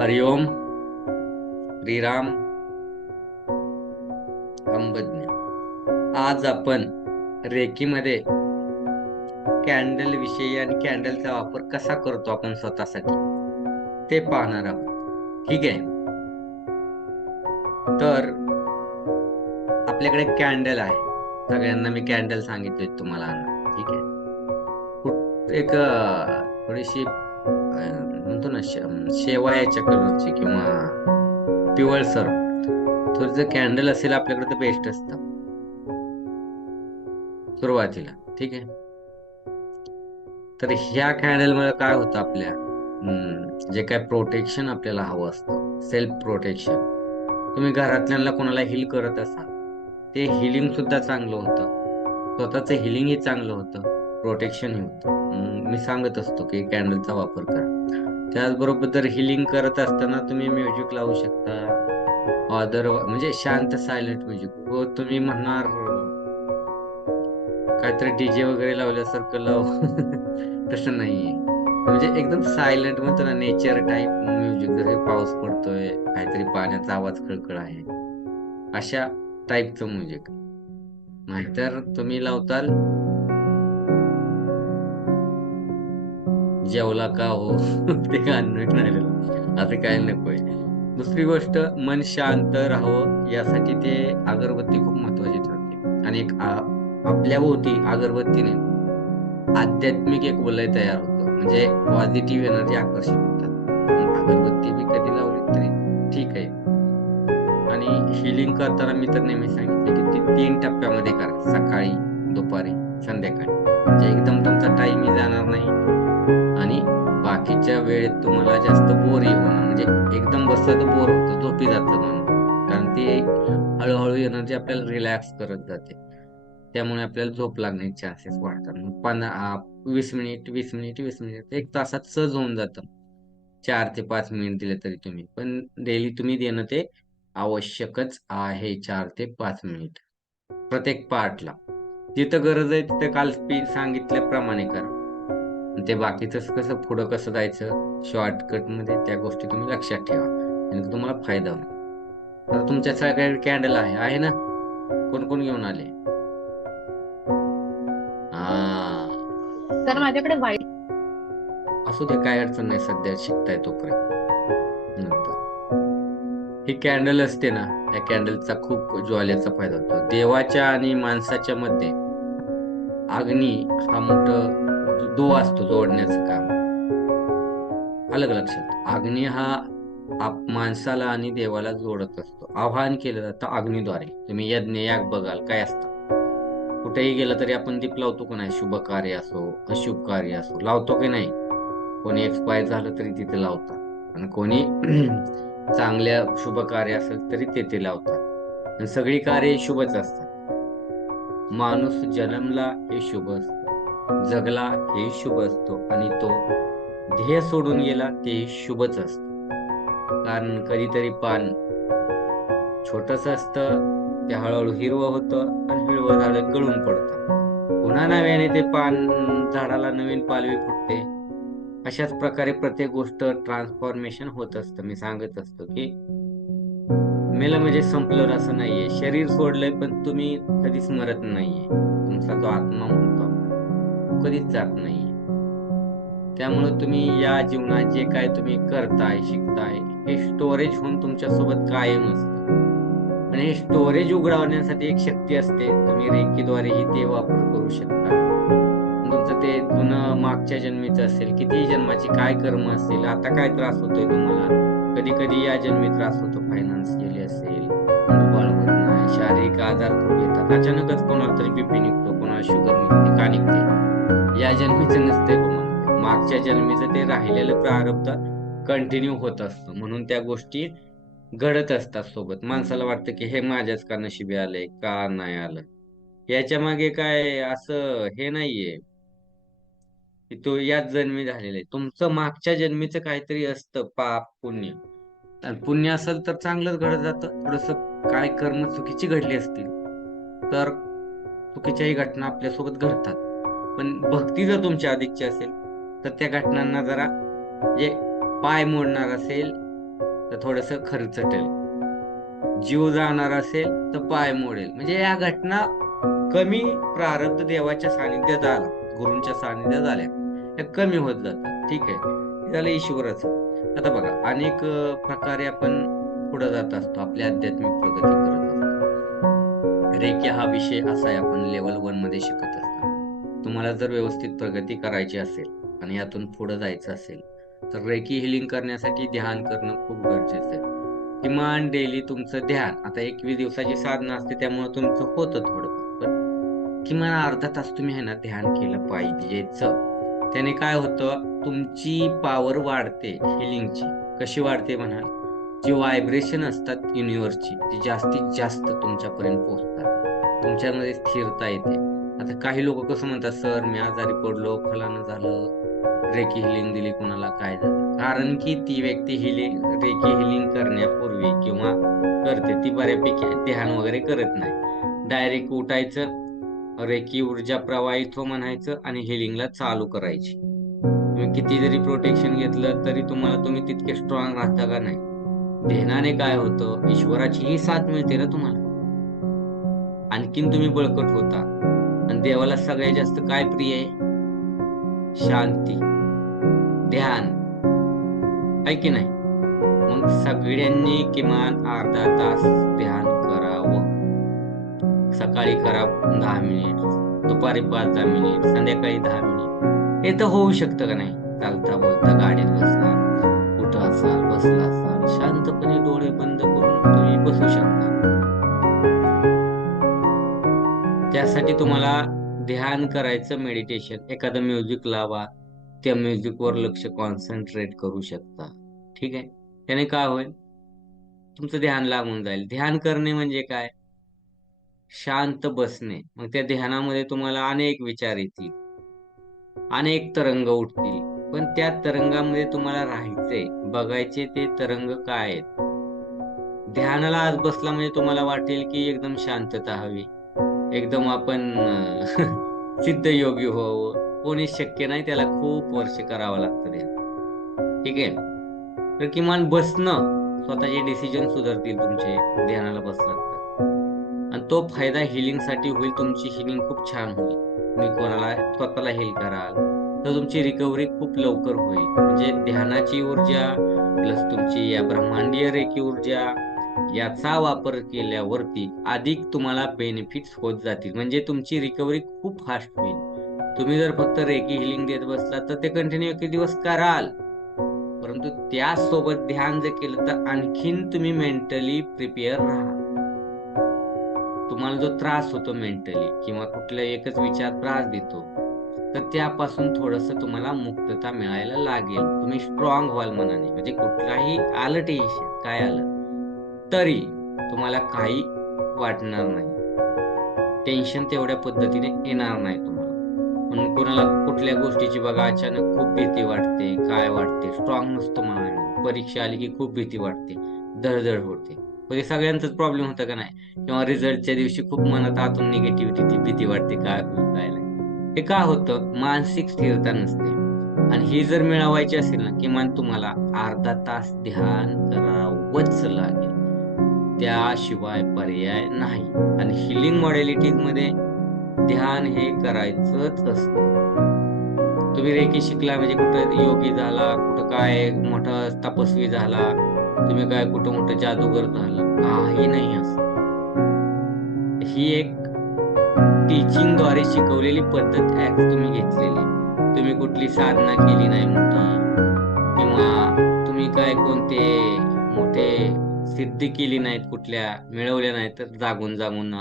हरिओम श्रीराम अंबज्ञ. आज आपण रेकीमध्ये कॅन्डल विषयी आणि कॅन्डलचा वापर कसा करतो आपण स्वतःसाठी ते पाहणार आहोत. ठीक आहे. तर आपल्याकडे कॅन्डल आहे. सगळ्यांना मी कॅन्डल सांगितले तुम्हाला. ठीक आहे. एक थोडीशी म्हणतो ना शेवयाच्या कलरची किंवा पिवळसर तर जर कॅन्डल असेल आपल्याकडे तर बेस्ट असतं सुरुवातीला. ठीक आहे. तर ह्या कॅन्डल मध्ये काय होतं आपल्या जे काय प्रोटेक्शन आपल्याला हवं असतं, सेल्फ प्रोटेक्शन. तुम्ही घरातल्यांना कोणाला हिल करत असाल ते हिलिंग सुद्धा चांगलं होतं, स्वतःच हिलिंगही चांगलं होतं, प्रोटेक्शनही होतं. मी सांगत असतो की कॅन्डलचा वापर करा. त्याचबरोबर जर हिलिंग करत असताना तुम्ही म्युझिक लावू शकता, ऑदर म्हणजे शांत सायलेंट म्युझिक. व तुम्ही म्हणणार काहीतरी डीजे वगैरे लावल्यासारखं लाव तसं नाहीये. म्हणजे एकदम सायलेंट म्हणतो ना, नेचर टाईप म्युझिक. जर पाऊस पडतोय, काहीतरी पाण्याचा आवाज खळखळ आहे, अशा टाईपचं म्युझिक. नाहीतर तुम्ही लावताल जेवला का हो ते गाणं राहिलेलं, असं काय नकोय. दुसरी गोष्ट, मन शांत राहावं यासाठी ते अगरबत्ती खूप महत्वाची ठरते. आणि एक आपल्या भोवती अगरबत्तीने आध्यात्मिक एक वलय तयार होतं, म्हणजे पॉझिटिव्ह एनर्जी आकर्षित होतात. अगरबत्ती बी कधी लावली तरी ठीक आहे. आणि हिलिंग करताना मी तर नेहमी सांगितले की ती 3 टप्प्यामध्ये करा: सकाळी, दुपारी, संध्याकाळी. म्हणजे एकदम तुमचा टाइमही जाणार नाही आणि बाकीच्या वेळेत तुम्हाला जास्त बोरही होणार. म्हणजे एकदम बसलं तर बोर होतं, झोपी जातं माणूस. कारण ते हळूहळू एनर्जी आपल्याला रिलॅक्स करत जाते, त्यामुळे आपल्याला झोप लागण्याचे चान्सेस वाढतात. मग 20 मिनिट 20 मिनिट 20 मिनिट 1 तासात सहज होऊन जातं. 4 ते 5 मिनिट दिले तरी तुम्ही, पण डेली तुम्ही देणं ते आवश्यकच आहे. 4 ते 5 मिनिट प्रत्येक पार्टला. जिथं गरज आहे तिथं काल सांगितल्याप्रमाणे करा. आणि ते बाकीचं कसं पुढं कसं जायचं शॉर्टकट मध्ये, त्या गोष्टी तुम्ही लक्षात ठेवा आणि तुम्हाला फायदा होईल. तर तुमच्या सगळ्या कॅन्डल आहे ना? कोण कोण घेऊन आले? हा, तर माझ्याकडे वाईट. असू दे, काय अडचण नाही. सध्या शिकताय तोपर्यंत. नंतर ही कॅन्डल असते ना, या कॅन्डलचा खूप ज्वाल्याचा फायदा होतो. देवाच्या आणि माणसाच्या मध्ये अग्नी हा मोठं दुवा असतो जोडण्याचं काम. अलग लक्षात, अग्नी हा माणसाला आणि देवाला जोडत असतो. आवाहन केलं जातं अग्नीद्वारे. तुम्ही यज्ञ याग बघाल काय असतं, कुठेही गेलं तरी आपण दीप लावतो का नाही? शुभ कार्य असो अशुभ कार्य असो, लावतो की नाही? कोणी एक्सपायर झालं तरी तिथे लावतात, आणि कोणी चांगल्या शुभ कार्य असेल तरी तेथे लावतात. आणि सगळी कार्य शुभच असतात. माणूस जन्मला हे शुभ असतं, जगला हे शुभ असतो, आणि तो ध्येय सोडून गेला ते शुभच असतं. कारण कधीतरी पान छोटस असतं, ते हळूहळू हिरवं होतं आणि हिरवं झाड गळून पडतं. पुन्हा नव्याने ते झाडाला नवीन पालवी फुटते. अशाच प्रकारे प्रत्येक गोष्ट ट्रान्सफॉर्मेशन होत असतं. मी सांगत असतो की मेलं म्हणजे संपलं असं नाहीये. शरीर सोडलंय पण तुम्ही कधीच मरत नाहीये. तुमचा जो आत्मा म्हणतो आपण, तो कधीच जात नाहीये. त्यामुळे तुम्ही या जीवनात जे काय तुम्ही करताय शिकताय, हे स्टोरेज होऊन तुमच्या सोबत कायम असतं. आणि हे स्टोरेज उघडवण्यासाठी एक शक्ती असते. तुम्ही रेकीद्वारेही ते वापर करू शकता. तुमचं ते जुनं मागच्या जन्मीचं असेल, किती जन्माची काय कर्म असेल, आता काय त्रास होतोय तुम्हाला, कधी कधी या जन्मी त्रास होतो, फायनान्शियली असेल, मुलबाळ होत नाही, शारीरिक आजार खूप येतात. अचानकच कोणाला तरी बीपी निघतो, कोणाला शुगर निघते, का निघते? या जन्मीचं नसते तुम्हाला, मागच्या जन्मीचं ते राहिलेलं प्रारब्ध कंटिन्यू होत असतं. म्हणून त्या गोष्टी घडत असतात सोबत. माणसाला वाटतं की हे माझ्याच का नशिबी आलंय, का नाही आलं? याच्या मागे काय असं हे नाहीये की तो याच जन्मी झालेला आहे. तुमचं मागच्या जन्मीचं काहीतरी असतं, पाप पुण्य. आणि पुण्य असेल तर चांगलंच घडत जातं. थोडस काय कर्म चुकीची घडली असतील तर चुकीच्याही घटना आपल्यासोबत घडतात. पण भक्ती जर तुमच्या अधिकची असेल तर त्या घटनांना जरा जे पाय मोडणार असेल तर थोडस खर्चटेल. जीव जाणार असेल तर पाय मोडेल. म्हणजे या घटना कमी प्रारब्ध देवाच्या सानिध्यात आला, गुरूंच्या सानिध्यात आल्या, त्या कमी होत जातात. ठीक आहे, हे झालं ईश्वराचं. आता बघा, अनेक प्रकारे आपण पुढे जात असतो, आपली आध्यात्मिक प्रगती करत असतो. रेकी हा विषय असा आहे, आपण लेवल 1 मध्ये शिकत असतो. तुम्हाला जर व्यवस्थित प्रगती करायची असेल आणि यातून पुढे जायचं असेल तर रेकी हिलिंग करण्यासाठी ध्यान करणं खूप गरजेचं आहे. किमान डेली तुमचं ध्यान, आता 21 दिवसाची साधना असते त्यामुळे तुमचं होतं थोडंफार, पण किमान अर्धा तास तुम्ही आहे ना ध्यान केलं पाहिजेच. त्याने काय होतं, तुमची पॉवर वाढते हिलिंगची. कशी वाढते म्हणाल, जी व्हायब्रेशन असतात युनिव्हर्सची ती जास्तीत जास्त तुमच्यापर्यंत पोहोचतात, तुमच्यामध्ये स्थिरता येते. आता काही लोक कसं म्हणतात, सर मी आजारी पडलो, फलानं झालं, रेकी हिलिंग दिली कुणाला, काय झालं? कारण की ती व्यक्ती रेकी हिलिंग करण्यापूर्वी किंवा करते ती बऱ्यापैकी ध्यान वगैरे करत नाही. डायरेक्ट उठायचं, रेकी ऊर्जा प्रवाहित हो म्हणायचं आणि हिलिंगला चालू करायची. तुम्ही किती जरी प्रोटेक्शन घेतलं तरी तुम्ही तितके स्ट्रॉंग राहता का नाही? ध्यानाने काय होतं, ईश्वराची ही साथ मिळते ना तुम्हाला, आणखीन तुम्ही बळकट होता. आणि देवाला सगळ्यात जास्त काय प्रिय आहे? शांती, ध्यान, आहे की नाही? मग सगळ्यांनी किमान अर्धा तास ध्यान करावं. सकाळी करा 10 मिनिट, दुपारी 5-10 मिनिट, संध्याकाळी 10 मिनिट. हे तर होऊ शकतं का नाही? चालता बोलता गाडीत बसला, कुठं असाल, बसला असाल, शांतपणे डोळे बंद करून तुम्ही बसू शकता. त्यासाठी तुम्हाला ध्यान करायचं, मेडिटेशन, एखादं म्युझिक लावा, त्या म्युझिकवर लक्ष कॉन्सन्ट्रेट करू शकता. ठीक आहे, त्याने काय होईल, तुमचं ध्यान लागून जाईल. ध्यान करणे म्हणजे काय? शांत बसणे. मग त्या ध्यानामध्ये तुम्हाला अनेक विचार येतील, अनेक तरंग उठतील, पण त्या तरंगामध्ये तुम्हाला राहायचंय, बघायचे ते तरंग काय आहेत. ध्यानाला आज बसला म्हणजे तुम्हाला वाटेल की एकदम शांतता हवी, एकदम आपण सिद्ध योगी व्हावं. कोणीच शक्य नाही, त्याला खूप वर्ष करावं लागतं ध्यान. ठीक आहे, तर किमान बसणं, स्वतःचे डिसिजन सुधारतील तुमचे ध्यानाला बसलात तर. आणि तो फायदा हिलिंगसाठी होईल, तुमची हिलिंग खूप छान होईल. तुम्ही कोणाला स्वतःला हेल कराल तर तुमची रिकव्हरी खूप लवकर होईल. म्हणजे ध्यानाची ऊर्जा प्लस तुमची या ब्रह्मांडीय रेखी ऊर्जा याचा वापर केल्यावरती अधिक तुम्हाला बेनिफिट्स होत जातील. म्हणजे तुमची रिकव्हरी खूप फास्ट होईल. तुम्ही जर फक्त रेकी हिलिंग देत बसला तर ते कंटिन्यू किती दिवस कराल, परंतु त्यासोबत ध्यान जर केलं तर आणखीन तुम्ही मेंटली प्रिपेअर राहा. तुम्हाला जो त्रास होतो मेंटली किंवा कुठला एकच विचार त्रास देतो, तर त्यापासून थोडस तुम्हाला मुक्तता मिळायला लागेल. तुम्ही स्ट्रॉंग व्हाल मनाने. म्हणजे कुठलाही आलं टेन्शन, काय आलं तरी तुम्हाला काही वाटणार नाही. टेन्शन तेवढ्या पद्धतीने येणार नाही तुम्हाला. म्हणून कोणाला कुठल्या गोष्टीची बघा अचानक खूप भीती वाटते, काय वाटते, स्ट्रॉंग नसतो मनाने. परीक्षा आली की खूप भीती वाटते, धडधड होते. पण हे सगळ्यांचाच प्रॉब्लेम होता का नाही? किंवा रिझल्टच्या दिवशी खूप मनात आतून निगेटिव्हिटी, ती भीती वाटते, काय होईल काय नाही. हे का होतं? मानसिक स्थिरता नसते. आणि ही जर मिळवायची असेल ना, किमान तुम्हाला अर्धा तास ध्यान करावंच लागेल, त्याशिवाय पर्याय नाही. आणि हिलिंग मॉडेलिटीज मध्ये ध्यान हे करायचंच असतं. तुम्ही रेकी शिकला म्हणजे कुठं योगी झाला, कुठं काय मोठा तपस्वी झाला, तुम्ही काय कुठं मोठं जादूगर झाला, काही नाही असं. ही एक टीचिंग द्वारे शिकवलेली पद्धत ऍज तुम्ही घेतलेली. तुम्ही कुठली साधना केली नाही मोठी, किंवा तुम्ही काय कोणते मोठे सिद्धी केली नाहीत, कुठल्या मिळवल्या नाहीत, तर जागून जागून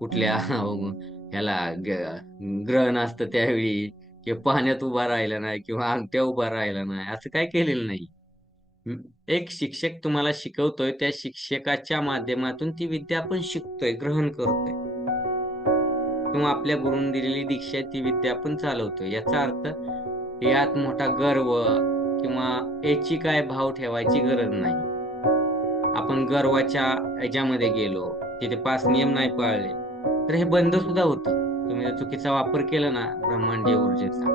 कुठल्या ह्याला ग्रहण असतं त्यावेळी, किंवा पाण्यात उभा राहिला नाही, किंवा अंगठ्या उभा राहिला नाही, असं काय केलेलं नाही. एक शिक्षक तुम्हाला शिकवतोय, त्या शिक्षकाच्या माध्यमातून ती विद्या आपण शिकतोय, ग्रहण करतोय, किंवा आपल्या गुरूंनी दिलेली दीक्षा ती विद्या आपण चालवतोय. याचा अर्थ यात मोठा गर्व किंवा याची काय भाव ठेवायची गरज नाही. आपण गर्वाच्या ह्याच्यामध्ये गेलो, तिथे 5 नियम नाही पाळले, तर हे बंद सुद्धा होतं. तुम्ही जर चुकीचा वापर केला ना ब्रह्मांडीय ऊर्जेचा,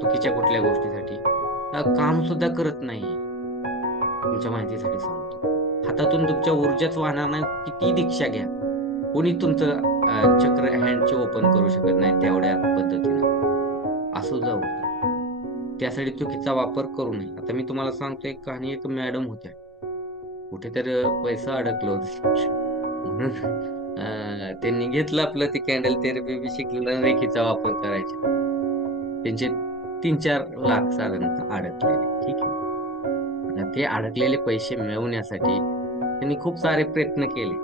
चुकीच्या कुठल्या गोष्टीसाठी, तर काम सुद्धा करत नाही. तुमच्या माहितीसाठी सांगतो. हातातून तुमच्या ऊर्जाच वाहणार नाही. किती दीक्षा घ्या, कोणी तुमचं चक्र हँडचे ओपन करू शकत नाही तेवढ्या पद्धतीनं. असं जाऊ त्यासाठी चुकीचा वापर करू नये. आता मी तुम्हाला सांगतो एक कहाणी. एक मॅडम होत्या, कुठेतरी पैसा अडकलं होतं म्हणून त्यांनी घेतलं आपलं ते कॅन्डल थेरपी बी शिकलेलं, रेखीचा वापर करायचा. त्यांचे 3-4 लाख साधारणतः अडकलेले. ठीक आहे. आता ते अडकलेले पैसे मिळवण्यासाठी त्यांनी खूप सारे प्रयत्न केले.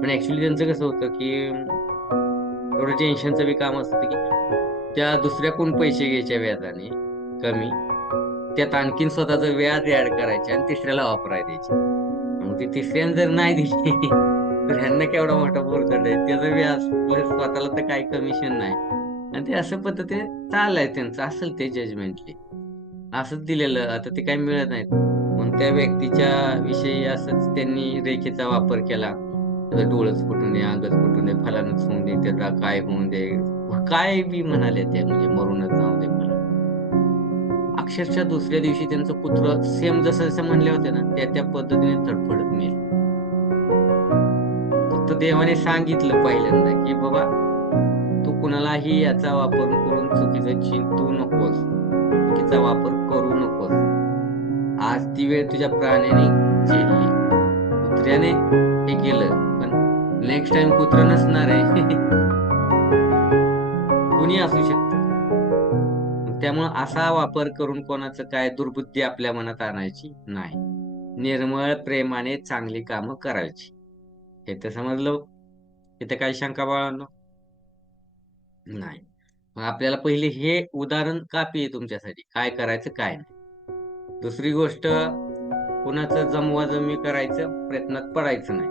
पण ऍक्च्युली त्यांचं कसं होतं की एवढं टेन्शनचं बी काम असतं की त्या दुसऱ्याकडून पैसे घ्यायच्या व्याजाने कमी, त्यात आणखीन स्वतःचं व्याज ऍड करायचे आणि तिसऱ्याला वापरायला द्यायचे. मग ते तिसऱ्याने जर नाही दिली तर ह्यांना केवढा मोठा भुर्दंड आहे. त्याचं व्याज प्लस स्वतःला तर काही कमिशन नाही. आणि ते असं पद्धतीने चाललंय त्यांचं. असेल ते जजमेंटली असंच दिलेलं. आता ते काही मिळत नाहीत. मग त्या व्यक्तीच्या विषयी असंच त्यांनी रेखेचा वापर केला. त्याचं डोळंच फुटून दे, अंगच फुटून दे, फलानच होऊन दे, त्याचा काय होऊन दे, काय बी म्हणाले ते, म्हणजे मरूनच जाऊ दे मला. अक्षरशः दुसऱ्या दिवशी त्यांचं कुत्र सेम जसं जसं म्हणले होते ना, त्या पद्धतीने तडफडत मेले. फक्त देवाने सांगितलं पहिल्यांदा की बाबा तू कुणालाही याचा वापर करून चुकीचं चिंतू नकोस, चुकीचा वापर करू नकोस. आज ती वेळ तुझ्या प्राण्याने झेलली, कुत्र्याने हे केलं, पण नेक्स्ट टाइम कुत्र नसणार आहे. कुणी असू शकतं. त्यामुळे असा वापर करून कोणाचं काय दुर्बुद्धी आपल्या मनात आणायची नाही. निर्मळ प्रेमाने चांगली कामं करायची. हे तर समजलं. इथे काही शंका बाळांनो नाही. मग आपल्याला पहिले हे उदाहरण काफी आहे तुमच्यासाठी, काय करायचं काय नाही. दुसरी गोष्ट, कुणाचं जमवाजमी करायचं प्रयत्नात पडायचं नाही.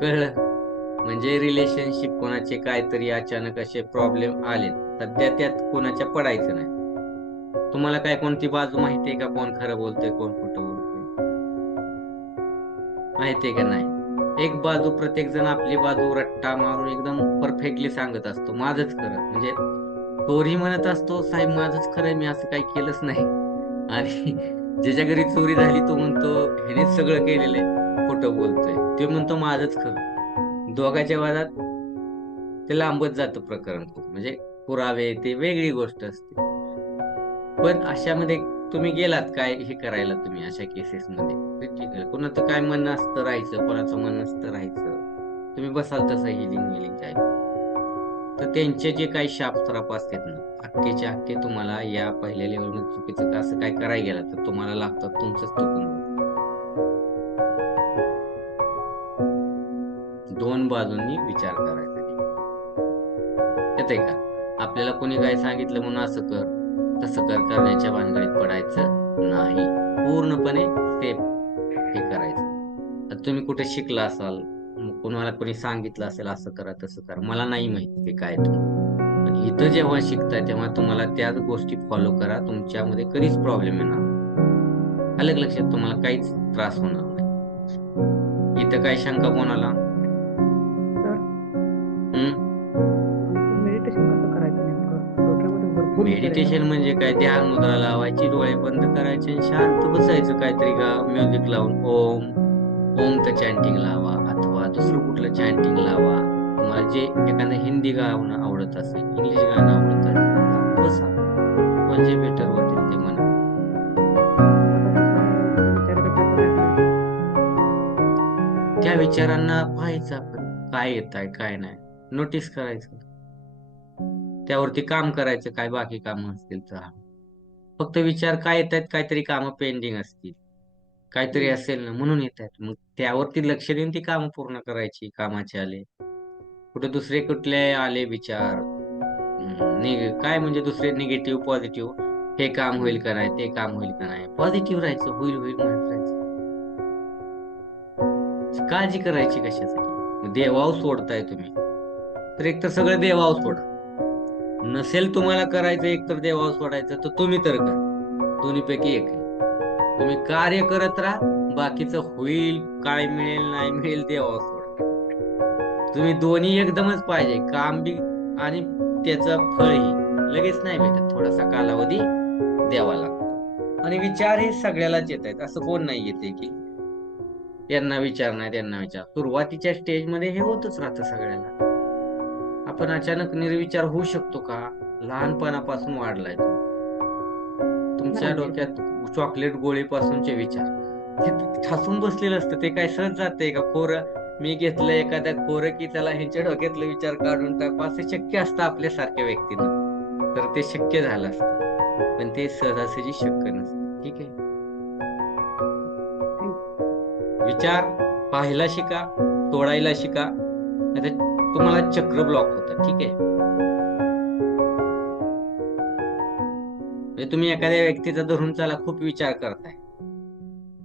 कळलं? म्हणजे रिलेशनशिप कोणाचे काहीतरी अचानक असे प्रॉब्लेम आले, सध्या त्यात कोणाच्या पडायचं नाही. तुम्हाला काय कोणती बाजू माहितीये का, कोण खरं बोलतोय कोण खोटं बोलतोय, माहितीये का नाही? एक बाजू, प्रत्येक जण आपली बाजू रट्टा मारून एकदम परफेक्टली सांगत असतो, माझंच खरं. म्हणजे चोरी म्हणत असतो, साहेब माझंच खरंय, मी असं काही केलंच नाही. आणि ज्याच्या घरी चोरी झाली तो म्हणतो ह्यानेच सगळं केलेलं आहे, खोटं बोलतोय. ते म्हणतो माझंच खरं. दोघांच्या वादात ते लांबत जातं प्रकरण खूप. म्हणजे पुरावे ते वेगळी गोष्ट असते. पण अशामध्ये तुम्ही गेलात काय हे करायला, तुम्ही अशा केसेसमध्ये ठीक आहे, कोणाचं काय म्हणणं असतं राहायचं, कोणाचं म्हणणं असतं राहायचं, तुम्ही बसाल तसं हिलिंग टाईप. तर त्यांचे जे काही शापश्राप असतात ना, अख्खेच्या अख्खे तुम्हाला या पहिल्या लेवलमध्ये चुकीचं असं काय करायला गेला तर तुम्हाला लागतात, तुमचंच चुकून जातं. दोन बाजूंनी विचार करायचा. येतंय का? आपल्याला कोणी काय सांगितलं म्हणून असं कर तसं कर करण्याच्या भानगडीत पडायचं नाही. पूर्णपणे सेफ हे करायचं. आता तुम्ही कुठे शिकला असाल, मग कोणाला कोणी सांगितलं असेल असं करा तसं करा, मला नाही माहिती ते काय तुम्ही, पण इथं जेव्हा शिकताय तेव्हा तुम्हाला त्याच गोष्टी फॉलो करा. तुमच्यामध्ये कधीच प्रॉब्लेम येणार नाही. अलग लक्षात, तुम्हाला काहीच त्रास होणार नाही. इथं काय शंका कोणाला? मेडिटेशन कसं करायचं नेमकं? डोक्यामध्ये भरपूर विचार मेडिटेशन येतात. म्हणजे काय, ध्यान मुद्रा लावायची, डोळे बंद करायचे आणि शांत बसायचं. काहीतरी म्युझिक लावून ओमचं चॅन्टिंग लावा, अथवा दुसरं कुठलं चॅन्टिंग लावा. तुम्हाला जे एखादं हिंदी गाणं आवडत असेल, इंग्लिश गाणं आवडत असेल, बसा. तुम्हाला जे बेटर वाटेल ते म्हणा. त्या विचारांना पाहायचं आपण, काय येत आहे काय नाही, नोटीस करायचं, त्यावरती काम करायचं. काय बाकी कामं असतील तर फक्त विचार काय येत आहेत, काहीतरी कामं पेंडिंग असतील, काहीतरी असेल ना म्हणून येत आहेत, मग त्यावरती लक्ष देऊन ती कामं पूर्ण करायची. कामाचे आले, कुठे दुसरे कुठले आले विचार, काय म्हणजे दुसरे निगेटिव्ह पॉझिटिव्ह, हे काम होईल का नाही, ते काम होईल का नाही, पॉझिटिव्ह राहायचं, होईल होईल म्हणत राहायचं. काळजी करायची कशासाठी? देवाव सोडताय तुम्ही तर एकतर सगळं देवाव सोडा. नसेल तुम्हाला करायचं एकतर देवाव सोडायचं तर तुम्ही तर करा. दोन्हीपैकी एक आहे. तुम्ही कार्य करत राहा, बाकीचं होईल काय मिळेल नाही मिळेल देवाव सोडा. तुम्ही दोन्ही एकदमच पाहिजे, काम बी आणि त्याचं फळही लगेच नाही भेटत, थोडासा कालावधी द्यावा लागतो. आणि विचार हे सगळ्यालाच येत आहेत, असं कोण नाही येते की यांना विचार नाही त्यांना विचार. सुरुवातीच्या स्टेजमध्ये हे होतच राहतं सगळ्याला. आपण अचानक निर्विचार होऊ शकतो का? लहानपणापासून वाढलाय तो. तुमच्या नाही शकत. डोक्यात चॉकलेट गोळीपासूनचे विचार ते ठासून बसलेलं असतं. ते काय सहज जातंय का? मी घेतलं एखाद्या की त्याला ह्यांच्या डोक्यातले विचार काढून टाकू, असं शक्य असतं आपल्यासारख्या व्यक्तीनं. तर ते शक्य झालं असतं, पण ते सहजासहजी शक्य नसतं. ठीक आहे. विचार पाहायला शिका, तोडायला शिका, नाहीतर तुम्हाला चक्र ब्लॉक होतात. ठीक आहे. म्हणजे तुम्ही एखाद्या व्यक्तीचा धरून चला, खूप विचार करताय,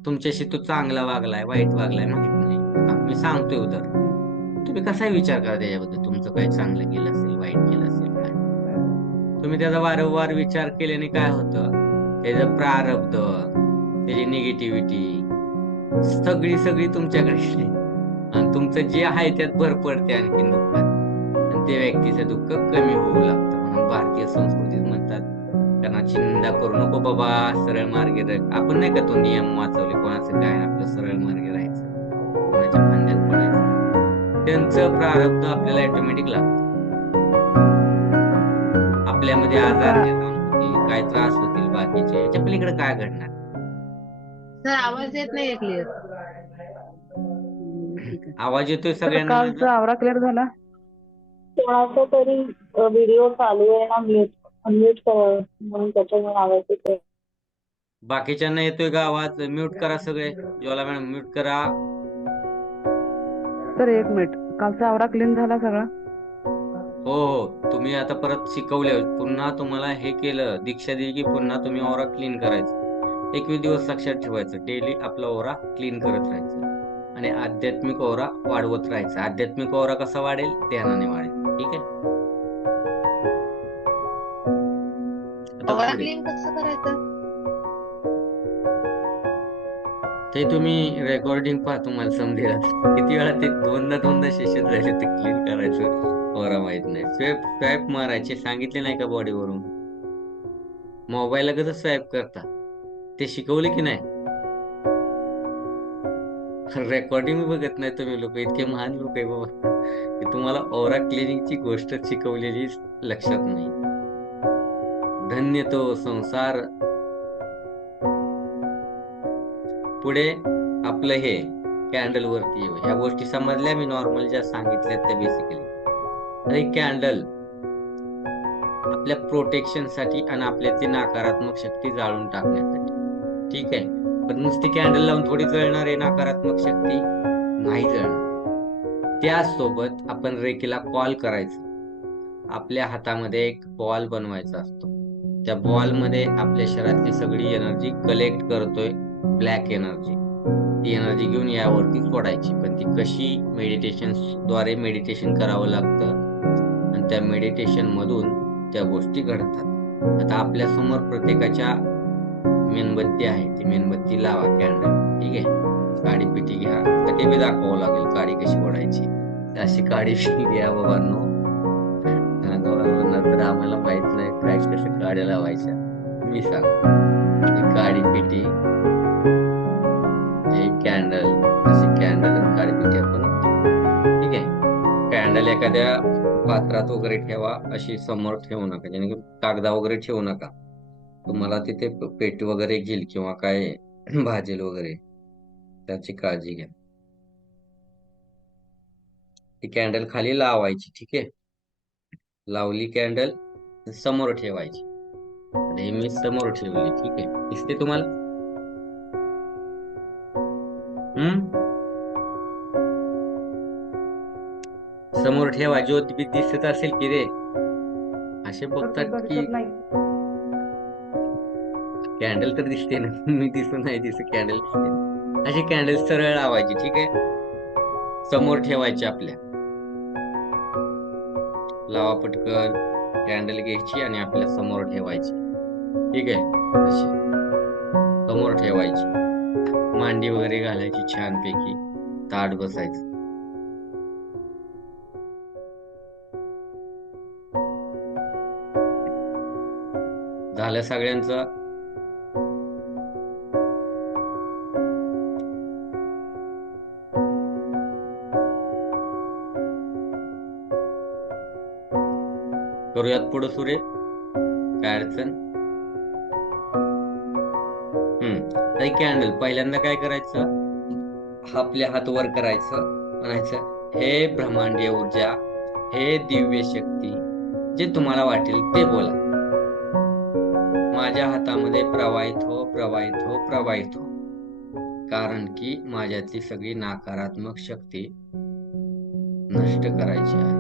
तुमच्याशी तो चांगला वागलाय वाईट वागलाय माहित नाही. आता मी सांगतोय उदाहरण, तुम्ही कसाही विचार करा त्याच्याबद्दल, तुमचं काही चांगलं केलं असेल वाईट केलं असेल काय. तुम्ही त्याचा वारंवार विचार केल्याने काय होतं, त्याचं प्रारब्ध, त्याची निगेटिव्हिटी सगळी सगळी तुमच्याकडे येते. आणि तुमचं जे आहे त्यात भर पडते आणखीन दुःखात, आणि त्या व्यक्तीचं दुःख कमी होऊ लागतं. म्हणून भारतीय संस्कृतीत म्हणतात, कोणाची निंदा करू नको बाबा, सरळ मार्गे राह. आपण नाही का तो नियम वाचवले, कोणाचं काय, आपलं सरळ मार्गे राहायचं, कोणाच्या फांद्यात पडायचं. त्यांचं प्रारब्ध आपल्याला ऑटोमॅटिक लागतं. आपल्यामध्ये तर आजार आता निर्माण होतील, काय त्रास होतील बाकीचे, याच्या पलीकडे काय घडणार? सर आवाज येत नाहीये क्लिअर. ठीक आहे. आवाज येतोय तर सगळ्यांना माझा? कालचा आवरा क्लिअर झाला. कोणाचा तरी व्हिडिओ चालू आहे ना, अनम्यूट करा म्हणून त्याच्यामुळे आवाज येतोय. बाकीच्यांना येतोय का आवाज? म्यूट करा सगळे. ज्वाला मॅडम म्यूट करा. तर एक मिनिट, कालचा आवरा क्लीन झाला सगळा? हो हो, तुम्ही आता परत शिकवले, पुन्हा तुम्हाला हे केलं, दीक्षा दिली की पुन्हा तुम्ही ओरा क्लीन करायचं. 21 दिवस लक्षात ठेवायचं, डेली आपला ओरा क्लीन करत राहायचं आणि आध्यात्मिक ओरा वाढवत राहायचं. आध्यात्मिक ओरा कसा वाढेल? ध्यानाने वाढेल. ठीक आहे. आता ओरा पुढे क्लीन कसं करायचं? ते तुम्ही रेकॉर्डिंग पहा, तुम्हाला समजेल. किती वेळा ते दोनदा सेशन झाले ते क्लीन करायचं ओरा माहित नाही. स्वॅप मारायचे सांगितले नाही का बॉडीवरून? मोबाईलला कसं स्वॅप करता ते शिकवले की नाही? रेकॉर्डिंग बघत नाही तुम्ही लोक, इतके महान लोक आहे बाबा की तुम्हाला ओरा क्लिनिंगची गोष्ट शिकवलेली लक्षात नाही. धन्य तो संसार. पुढे आपलं हे कॅन्डल वरती येऊ. ह्या गोष्टी समजल्या मी नॉर्मल ज्या सांगितल्या त्या बेसिकली. अरे कॅन्डल आपल्या प्रोटेक्शन साठी आणि आपल्यातली नकारात्मक शक्ती जाळून टाकण्यासाठी. ठीक आहे. पण नुसती कॅन्डल लावून थोडी जळणार आहे नकारात्मक शक्ती? नाही जळणार. त्यासोबत आपण रेकीला कॉल करायचं. आपल्या हातामध्ये एक बॉल बनवायचा असतो. त्या बॉल मध्ये आपल्या शरीरातली सगळी एनर्जी कलेक्ट करतोय, ब्लॅक एनर्जी. ती एनर्जी घेऊन यावरती सोडायची. पण ती कशी? मेडिटेशन द्वारे मेडिटेशन करावं लागतं आणि त्या मेडिटेशन मधून त्या गोष्टी घडतात. आता आपल्या समोर प्रत्येकाच्या मेणबत्ती आहे, ती मेणबत्ती लावा कॅन्डल. ठीक आहे. काडी पिटी घ्या, तर ते बी दाखवावं लागेल काडी कशी ओढायची. अशी काडी पिटी घ्या बाबांनो. नंतर आम्हाला माहित नाही काय कसं काड्या लावायच्या, मी सांग. काडी पिटी, एक कॅन्डल, अशी कॅन्डल आणि काडी पिटी आपण. ठीक आहे. कॅन्डल एखाद्या पात्रात वगैरे ठेवा, अशी समोर ठेवू नका, जेणे कागदा वगैरे ठेवू नका. तुम्हाला तिथे पेटी वगैरे घेईल किंवा काय भाजेल वगैरे, त्याची काळजी घ्या. ती कॅन्डल खाली लावायची. ठीक आहे. लावली कॅन्डल, समोर ठेवायची. हे मी समोर ठेवली. ठीक आहे. दिसते तुम्हाला? समोर ठेवा. ज्योत बी दिसत असेल की रे? असे बघतात की कॅन्डल तर दिसते ना. मी दिसू नाही दिसू, कॅन्डल दिसते. अशी कॅन्डल सरळ लावायची. ठीक आहे. समोर ठेवायची आपल्या. लावा पटकन. कॅन्डल घ्यायची आणि आपल्या समोर ठेवायची. ठीक आहे. अशी समोर ठेवायची. मांडी वगैरे घालायची छानपैकी, ताट बसायचं. झालं सगळ्यांचं? करूयात पुढे सुरे, काय अडचण? तर कॅन्डल पहिल्यांदा काय करायचं, आपले हात वर करायचं, म्हणायचं हे ब्रह्मांडीय ऊर्जा, हे दिव्य शक्ती, जे तुम्हाला वाटेल ते बोला, माझ्या हातामध्ये प्रवाहित हो, प्रवाहित हो, प्रवाहित हो. कारण की माझ्यातली सगळी नकारात्मक शक्ती नष्ट करायची आहे.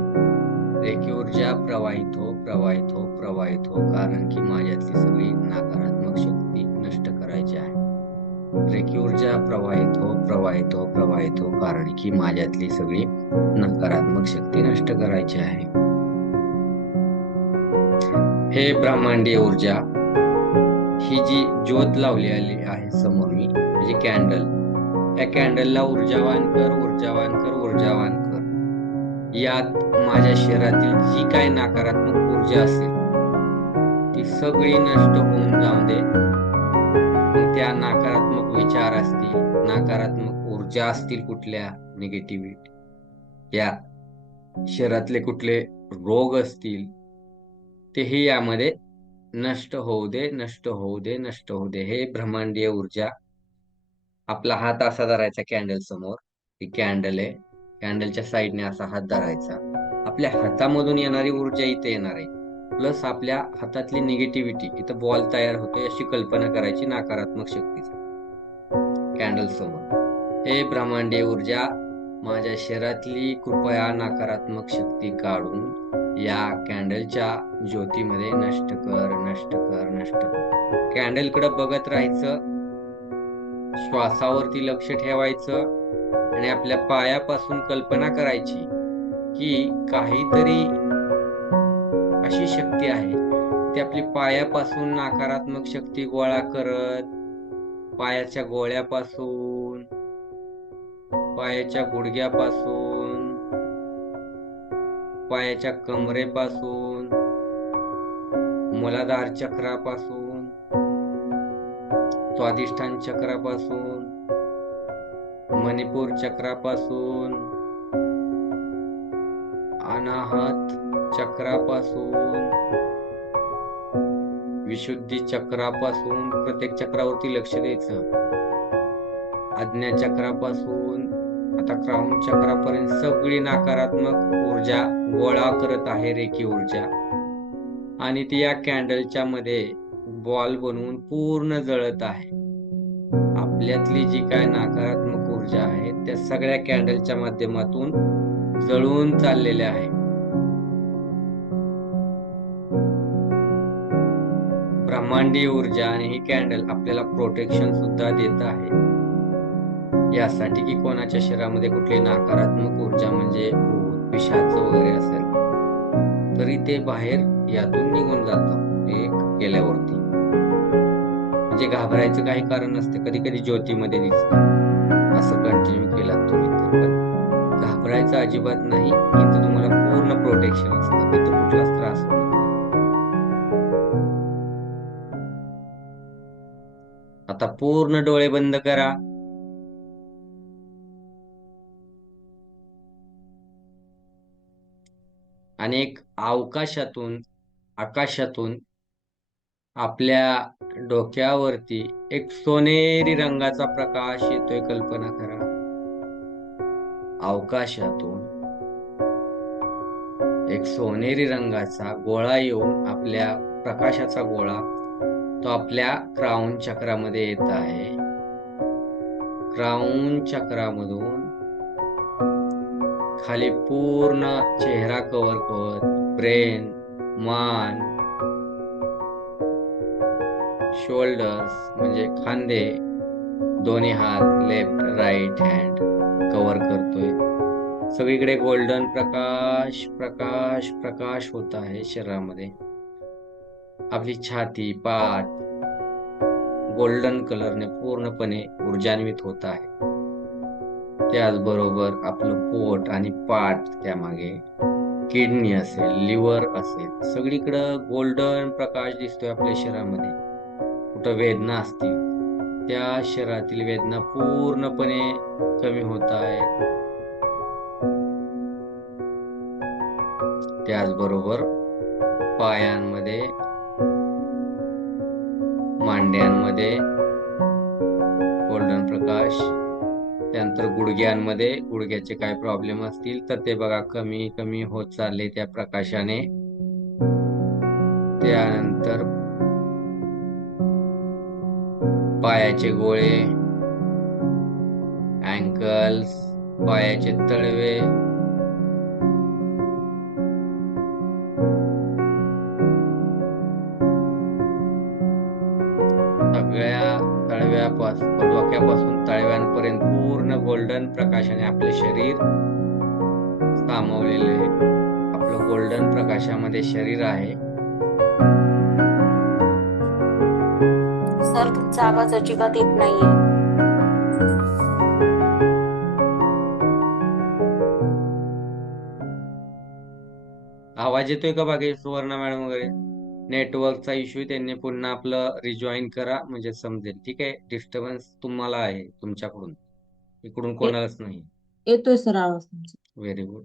रेखी ऊर्जा प्रवाहित हो, प्रवाहित हो, प्रवाहित हो, कारण की माझ्यातली सगळी नकारात्मक शक्ती नष्ट करायची आहे. रेखी ऊर्जा प्रवाहित हो, प्रवाहित हो, प्रवाहित हो, कारण की माझ्यातली सगळी नकारात्मक शक्ती नष्ट करायची आहे. हे ब्रह्मांडीय ऊर्जा, ही जी ज्योत लावलेली आहे समोर मी, म्हणजे कॅन्डल, या कॅन्डलला ऊर्जावान कर, ऊर्जावान कर, ऊर्जावान कर. यात माझ्या शरीरातील जी काही नकारात्मक ऊर्जा असेल ती सगळी नष्ट होऊन जाऊ दे. त्या नकारात्मक विचार असतील, नकारात्मक ऊर्जा असतील, कुठल्या निगेटिव्हिटी, या शरीरातले कुठले रोग असतील, तेही यामध्ये नष्ट होऊ दे, नष्ट होऊ दे, नष्ट होऊ दे. हे ब्रह्मांडीय ऊर्जा. आपला हात असा धरायचा कॅन्डल समोर, ही कॅन्डल आहे, कॅन्डलच्या साईडने असा हात धरायचा. आपल्या हातामधून येणारी ऊर्जा इथे येणार आहे, प्लस आपल्या हातातली निगेटिव्हिटी, इथं बॉल तयार होतोय अशी कल्पना करायची नकारात्मक शक्तीचा कॅन्डल समोर. हे ब्रह्मांडीय ऊर्जा, माझ्या शरीरातली कृपया नकारात्मक शक्ती काढून या कॅन्डलच्या ज्योतीमध्ये नष्ट कर, नष्ट कर, नष्ट कर. कॅन्डलकडे बघत राहायचं, श्वासावरती लक्ष ठेवायचं आणि आपल्या पायापासून कल्पना करायची की काहीतरी अशी शक्ती आहे ती आपली पायापासून नकारात्मक शक्ती गोळा करत, पायाच्या गोळ्यापासून, पायाच्या गुडघ्यापासून, पायाच्या कमरेपासून, मूलाधार चक्रापासून, स्वादिष्ठान चक्रापासून, मणिपूर चक्रापासून, अनाहत चक्रापासून, विशुद्धी चक्रापासून, प्रत्येक चक्रावरती लक्ष द्यायचं, आज्ञा चक्रापासून आता क्राउन चक्रापर्यंत सगळी नकारात्मक ऊर्जा गोळा करत आहे रेखी ऊर्जा, आणि ती या कॅन्डलच्या मध्ये बॉल बनवून पूर्ण जळत आहे. आपल्यातली जी काय नकारात्मक ऊर्जा आहे त्या सगळ्या कॅन्डलच्या माध्यमातून जळून चाललेल्या आहे. ब्रह्मांडीय ऊर्जा आणि ही कॅन्डल आपल्याला प्रोटेक्शन सुद्धा देत आहे, यासाठी की कोणाच्या शरीरामध्ये कुठली नकारात्मक ऊर्जा म्हणजे भूत पिशाच वगैरे असेल तरी ते बाहेर यातून निघून जातं एक केल्यावरती. म्हणजे घाबरायचं काही कारण नसते. कधी कधी ज्योतीमध्ये दिसतं, असं कंटिन्यू केलात तुम्ही तर, पण घाबरायचं अजिबात नाही. इथं तुम्हाला पूर्ण प्रोटेक्शन असतं, इथं कुठलाच त्रास होणार नाही. आता पूर्ण डोळे बंद करा. आणि एक आकाशातून आपल्या डोक्यावरती एक सोनेरी रंगाचा प्रकाश येतोय, कल्पना करा. अवकाशातून एक सोनेरी रंगाचा गोळा येऊन, आपल्या प्रकाशाचा गोळा, तो आपल्या क्राउन चक्रामध्ये येत आहे. क्राउन चक्रामधून खाली पूर्ण चेहरा कव्हर करत, ब्रेन, मान, शोल्डर्स म्हणजे खांदे, दोन्ही हात, लेफ्ट राईट हँड कव्हर करतोय. सगळीकडे गोल्डन प्रकाश प्रकाश प्रकाश होत आहे शरीरामध्ये. आपली छाती, पाठ गोल्डन कलरने पूर्णपणे ऊर्जान्वित होत आहे. त्याचबरोबर आपलं पोट आणि पाठ, त्यामागे किडनी असेल, लिव्हर असेल, सगळीकडं गोल्डन प्रकाश दिसतोय आपल्या शरीरामध्ये. कुठं वेदना असतील त्या शरीरातील वेदना पूर्णपणे कमी होत आहे. त्याचबरोबर पायांमध्ये, मांड्यांमध्ये गोल्डन प्रकाश. त्यानंतर गुडघ्यांमध्ये, गुडघ्याचे काय प्रॉब्लेम असतील तर ते बघा कमी कमी होत चालले त्या प्रकाशाने. त्यानंतर पायाचे गोळे, अँकल्स, पायाचे तळवे, सगळ्या डोक्यापासून तळव्यांपर्यंत पूर्ण गोल्डन प्रकाशाने आपले शरीर सामावलेले आहे. आपलं गोल्डन प्रकाशामध्ये शरीर आहे. सर तुमचा आवाज अजिबात येत नाहीये. आवाज येतोय का बाकी सुवर्णा मॅडम वगैरे? नेटवर्कचा इश्यू, त्यांनी पुन्हा आपलं रिजॉईन करा म्हणजे समजेल. ठीक आहे, डिस्टर्बन्स तुम्हाला आहे तुमच्याकडून, इकडून कोणालाच नाही. येतोय सर आवाज तुमचा. Very good.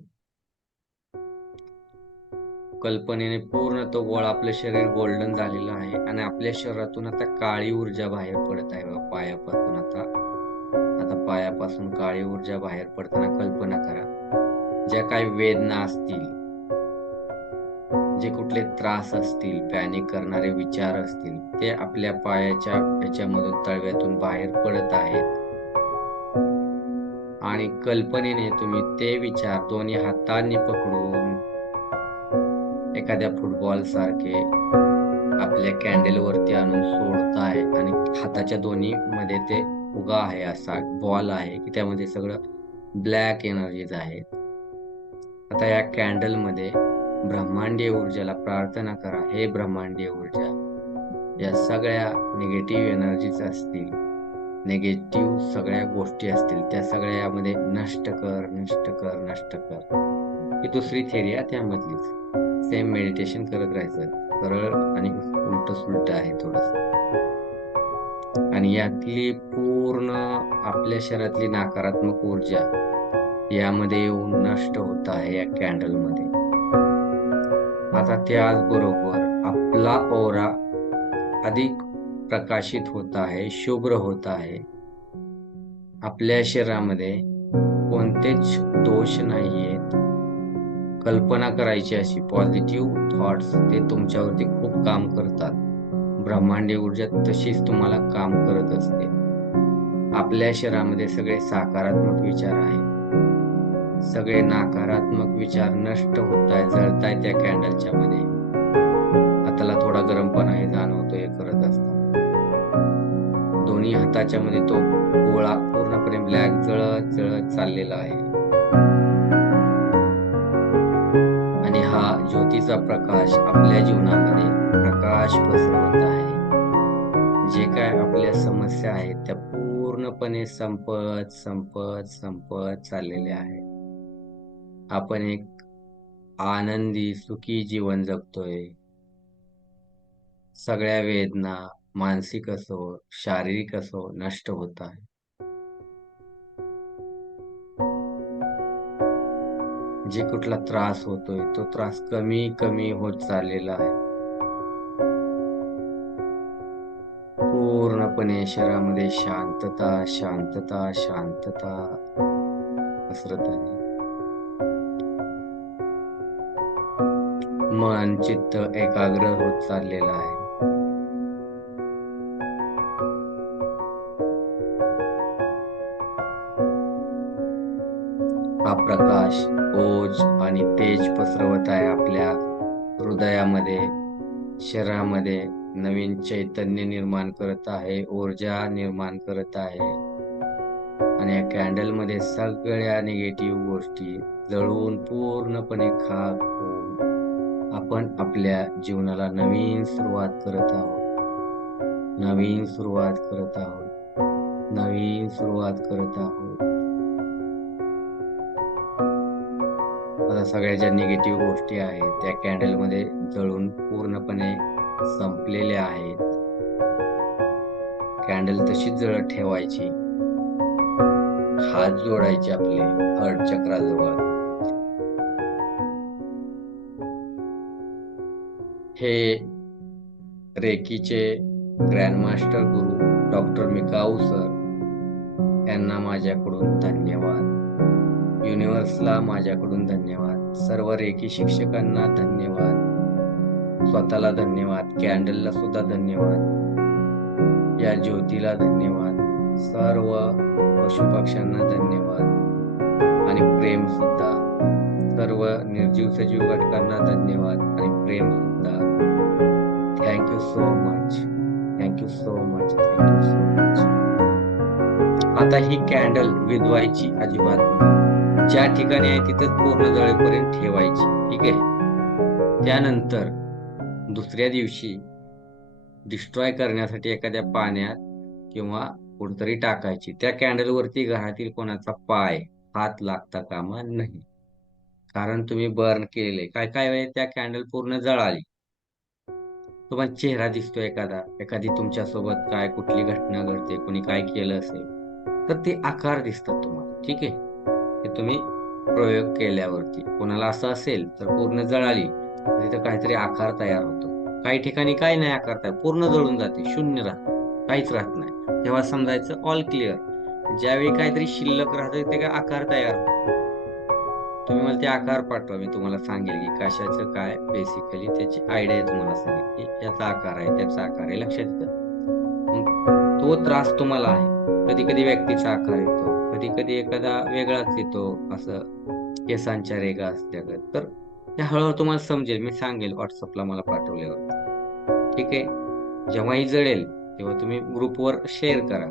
कल्पनेने पूर्ण तो गोळा, आपलं शरीर गोल्डन झालेलं आहे आणि आपल्या शरीरातून आता काळी ऊर्जा बाहेर पडत आहे बघा. पायापासून आता पायापासून काळी ऊर्जा बाहेर पडताना कल्पना करा. ज्या काही वेदना असतील, जे कुठले त्रास असतील, पॅनिक करणारे विचार असतील, ते आपल्या पायाच्या ह्याच्यामधून, तळव्यातून बाहेर पडत आहेत. आणि कल्पनेने तुम्ही ते विचार दोन्ही हातांनी पकडून एखाद्या फुटबॉल सारखे आपल्या कॅन्डल वरती आणून सोडताय आणि हाताच्या दोन्ही मध्ये ते उगा आहे, असा बॉल आहे की त्यामध्ये सगळं ब्लॅक एनर्जीज आहेत. आता या कॅन्डल मध्ये ब्रह्मांडीय ऊर्जेला प्रार्थना करा. हे ब्रह्मांडीय ऊर्जा, या सगळ्या निगेटिव्ह एनर्जीज असतील, निगेटिव्ह सगळ्या गोष्टी असतील, त्या सगळ्या यामध्ये नष्ट कर, नष्ट कर, नष्ट कर. ही दुसरी थेरी आहे त्यामधलीच. सेम मेडिटेशन करत राहायचं. सरळ आणि उलट सुलट आहे थोडस. आणि यातली पूर्ण आपल्या शरीरातली नकारात्मक ऊर्जा यामध्ये येऊन नष्ट होत आहे या कॅन्डल मध्ये. आता त्याचबरोबर आपला ओरा अधिक प्रकाशित होत आहे, शुभ्र होत आहे. आपल्या शरीरामध्ये कोणतेच दोष नाहीयेत. कल्पना करायची अशी पॉझिटिव्ह थॉट्स, ते तुमच्यावरती खूप काम करतात. ब्रह्मांडीय ऊर्जा तशीच तुम्हाला काम करत असते. आपल्या शरीरामध्ये सगळे सकारात्मक विचार आहेत. सगळे नकारात्मक विचार नष्ट होत आहेत, जळताय त्या कॅन्डलच्या मध्ये. हाताला थोडा गरमपणा हे जाणवतो हे करत असतात. दोन्ही हाताच्या मध्ये तो गोळा पूर्णपणे ब्लॅक जळत जळत चाललेला आहे. आणि हा ज्योतीचा प्रकाश आपल्या जीवनामध्ये प्रकाश पसरवत आहे. जे काय आपल्या समस्या आहेत त्या पूर्णपणे संपत संपत संपत चाललेल्या आहेत. आपण एक आनंदी सुखी जीवन जगतोय. सगळ्या वेदना, मानसिक असो शारीरिक असो, नष्ट होत आहे. जे कुठला त्रास होतोय तो त्रास कमी कमी होत चाललेला आहे. पूर्णपणे शरीरामध्ये शांतता शांतता शांतता पसरत आहे. मन चित्त एकाग्र होत चाललेलं आहे. हा प्रकाश ओज आणि तेज पसरवत आहे आपल्या हृदयामध्ये, शरीरामध्ये. नवीन चैतन्य निर्माण करत आहे, ऊर्जा निर्माण करत आहे. आणि या कॅन्डल मध्ये सगळ्या निगेटिव्ह गोष्टी जळून पूर्णपणे खाक होऊन आपण आपल्या जीवनाला नवीन सुरुवात करत आहोत. नवीन सुरुवात करत आहोत. नवीन सुरुवात करत आहोत. आता सगळ्या ज्या निगेटिव्ह गोष्टी आहेत त्या कॅन्डल मध्ये जळून पूर्णपणे संपलेल्या आहेत. कॅन्डल तशीच जळत ठेवायची. हात जोडायचे आपले हार्ट चक्राजवळ. हे रेकीचे ग्रँडमास्टर गुरु डॉक्टर मिकाऊ सर यांना माझ्याकडून धन्यवाद. युनिव्हर्सला माझ्याकडून धन्यवाद. सर्व रेकी शिक्षकांना धन्यवाद. स्वतःला धन्यवाद. कॅन्डलला सुद्धा धन्यवाद. या ज्योतीला धन्यवाद. सर्व पशुपक्ष्यांना धन्यवाद आणि प्रेम सुद्धा. सर्व निर्जीव सजीव घटकांना धन्यवाद आणि प्रेम सुद्धा. Thank you so much. Thank you so much. Thank you so much. आता ही कॅन्डल विझवायची अजिबात नाही. ज्या ठिकाणी आहे तिथं पूर्ण जळेपर्यंत ठेवायची. ठीक आहे. त्यानंतर दुसऱ्या दिवशी डिस्ट्रॉय करण्यासाठी एखाद्या पाण्यात किंवा कुठेतरी टाकायची. त्या कॅन्डलवरती घरातील कोणाचा पाय हात लागता कामा नाही. कारण तुम्ही बर्न केलेले. काय काय वेळेस त्या कॅन्डल पूर्ण जळाली, तुम्हाला चेहरा दिसतो एखादी तुमच्यासोबत काय कुठली घटना घडते, कोणी काय केलं असेल तर ते आकार दिसतात तुम्हाला. ठीक आहे. हे तुम्ही प्रयोग केल्यावरती कोणाला असं असेल तर पूर्ण जळाली तर तिथं काहीतरी आकार तयार होतो. काही ठिकाणी काही नाही आकार तयार, पूर्ण जळून जाते, शून्य राहत, काहीच राहत नाही. तेव्हा समजायचं ऑल क्लिअर. ज्यावेळी काहीतरी शिल्लक राहतं ते काय आकार तयार होतो. तुम्ही मला ते आकार पाठवा, मी तुम्हाला सांगेल की कशाचं काय बेसिकली त्याची आयडिया तुम्हाला सांगेल की याचा आकार आहे, त्याचा आकार आहे. लक्षात येतं. मग तो त्रास तुम्हाला आहे. कधी कधी व्यक्तीचा आकार येतो, कधी कधी एखादा वेगळाच येतो, असं केसांच्या रेगा असल्यागत. तर ते हळूहळू तुम्हाला समजेल. मी सांगेल व्हॉट्सअपला मला पाठवल्यावर. ठीक आहे. जेव्हाही जळेल तेव्हा तुम्ही ग्रुपवर शेअर करा.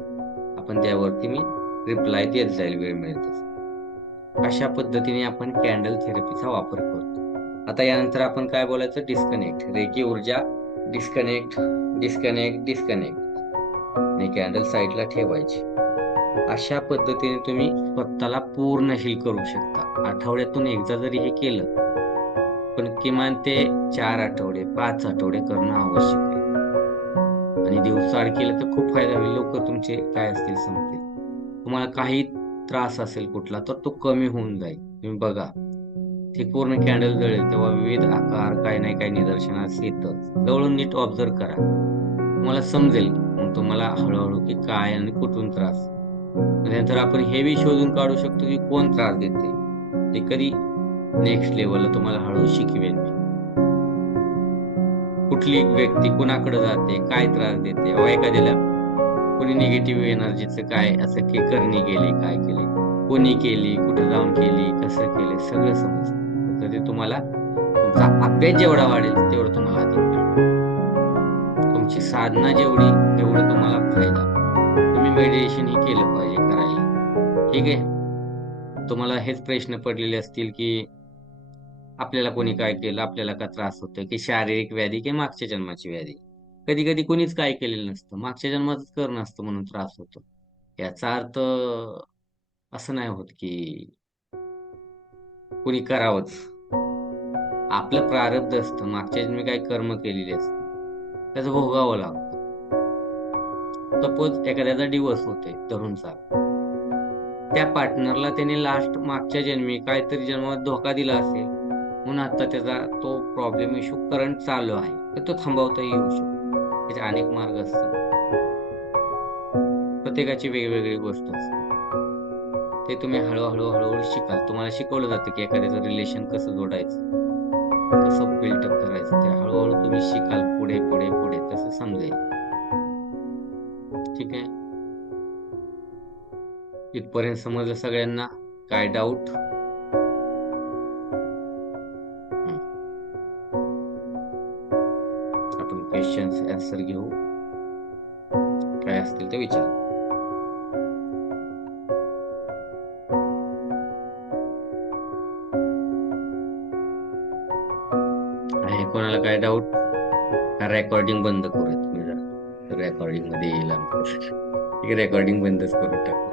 आपण त्यावरती मी रिप्लाय देत जाईल वेळ मिळेल तसं. अशा पद्धतीने आपण कॅन्डल थेरपीचा वापर करतो. आता यानंतर आपण काय बोलायचं? डिस्कनेक्ट. रेकी ऊर्जा डिस्कनेक्ट डिस्कनेक्ट डिस्कनेक्ट आणि कॅन्डल साईडला ठेवायची. अशा पद्धतीने तुम्ही स्वतःला पूर्ण हील करू शकता. आठवड्यातून एकदा जरी हे केलं, पण किमान ते 4 आठवडे 5 आठवडे करणं आवश्यक आहे. आणि दिवसाआड केलं तर खूप फायदा होईल. लवकर तुमचे काय असतील संपतील. तुम्हाला काही त्रास असेल कुठला तर तो कमी होऊन जाईल. तुम्ही बघा, ती पूर्ण कॅन्डल जळेल तेव्हा विविध आकार काही नाही काही निदर्शनास येतं. जवळून नीट ऑब्झर्व करा, तुम्हाला समजेल. मग तुम्हाला हळूहळू की काय आणि कुठून त्रास. नंतर आपण हे बी शोधून काढू शकतो की कोण त्रास देते. ते कधी नेक्स्ट लेवलला तुम्हाला हळूहळू शिकवेन मी. कुठली व्यक्ती कुणाकडे जाते, काय त्रास देते, एखाद्याला कोणी निगेटिव्ह एनर्जीचं काय असं की करणी केली, काय केली, कोणी केली, कुठे जाऊन केली, कसं केले, सगळं समजतं. तर ते तुम्हाला तुमचा अभ्यास जेवढा वाढेल तेवढं तुम्हाला अधिक मिळेल. तुमची साधना जेवढी तेवढं तुम्हाला फायदा. तुम्ही मेडिटेशन ही केलं पाहिजे करायला. ठीक आहे. तुम्हाला हेच प्रश्न पडलेले असतील की आपल्याला कोणी काय केलं, आपल्याला का त्रास होतोय, की शारीरिक व्याधी की मागच्या जन्माची व्याधी. कधी कधी कोणीच काय केलेलं नसतं, मागच्या जन्मातच करणं असतं म्हणून त्रास होतो. याचा अर्थ असं नाही होत की कोणी करावंच. आपलं प्रारब्ध असतं, मागच्या जन्मी काही कर्म केलेली असते, त्याचं भोगावं लागतं. सपोज एखाद्याचा डिवोर्स होतोय धरून चाल, त्या पार्टनरला त्याने लास्ट मागच्या जन्मी काहीतरी जन्मात धोका दिला असेल म्हणून आता त्याचा तो प्रॉब्लेम इश्यू करंट चालू आहे, तर तो थांबवता येऊ शकतो. त्याचे अनेक मार्ग असतात. प्रत्येकाची वेगवेगळी गोष्ट असते. ते तुम्ही हळूहळू हळूहळू शिकाल. तुम्हाला शिकवलं जातं की एखाद्याचं रिलेशन कसं जोडायचं, कसं बिल्टअप करायचं. ते हळूहळू तुम्ही शिकाल. पुढे पुढे पुढे तसं समजेल. ठीक आहे. इथपर्यंत समजलं सगळ्यांना? काय डाऊट? आपण क्वेश्चन्स आन्सर घेऊ. काय असतील ते विचार. आहे कोणाला काय डाऊट? रेकॉर्डिंग बंद करूया तुम्ही जरा. रेकॉर्डिंग मध्ये येईल आमचं. ठीक आहे, रेकॉर्डिंग बंदच करून टाकू.